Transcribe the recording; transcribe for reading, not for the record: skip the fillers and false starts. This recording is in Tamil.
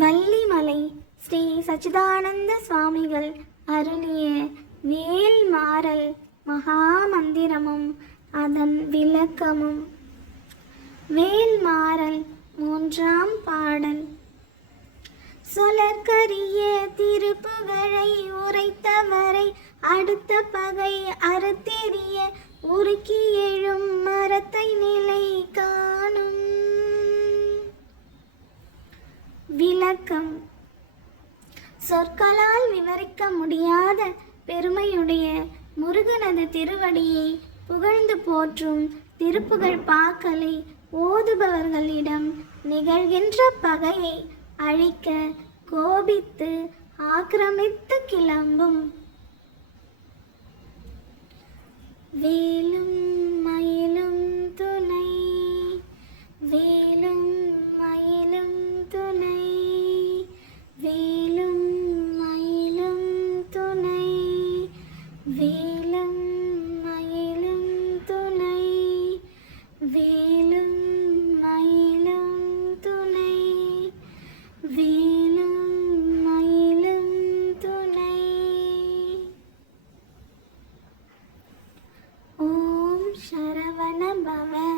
வள்ளிமலை ஸ்ரீ சச்சிதானந்த சுவாமிகள் அருளிய வேல்மாறல் மகாமந்திரமும் அதன் விளக்கமும். வேல்மாறல் மூன்றாம் பாடல். சொலற்கரிய திருப்புகழை உரைத்தவரை அடுத்த பகை அறுத்தெறிய உருக்கி எழும் மரத்தை நிலை காணும். விளக்கம். சொற்களால் விவரிக்க முடியாத பெருமையுடைய முருகனது திருவடியை புகழ்ந்து போற்றும் திருப்புகழ் பாக்களை ஓதுபவர்களிடம் நிகழ்கின்ற பகையை அழிக்க கோபித்து ஆக்கிரமித்து கிளம்பும். வேலும் மயிலும் துணை, வேலும் மயிலும் துணை, வேலும் மயிலும் துணை, வேலும் மயிலும் துணை, வேலும் மயிலும் துணை, வேலும் மயிலும் துணை. ஓம் சரவண பவ.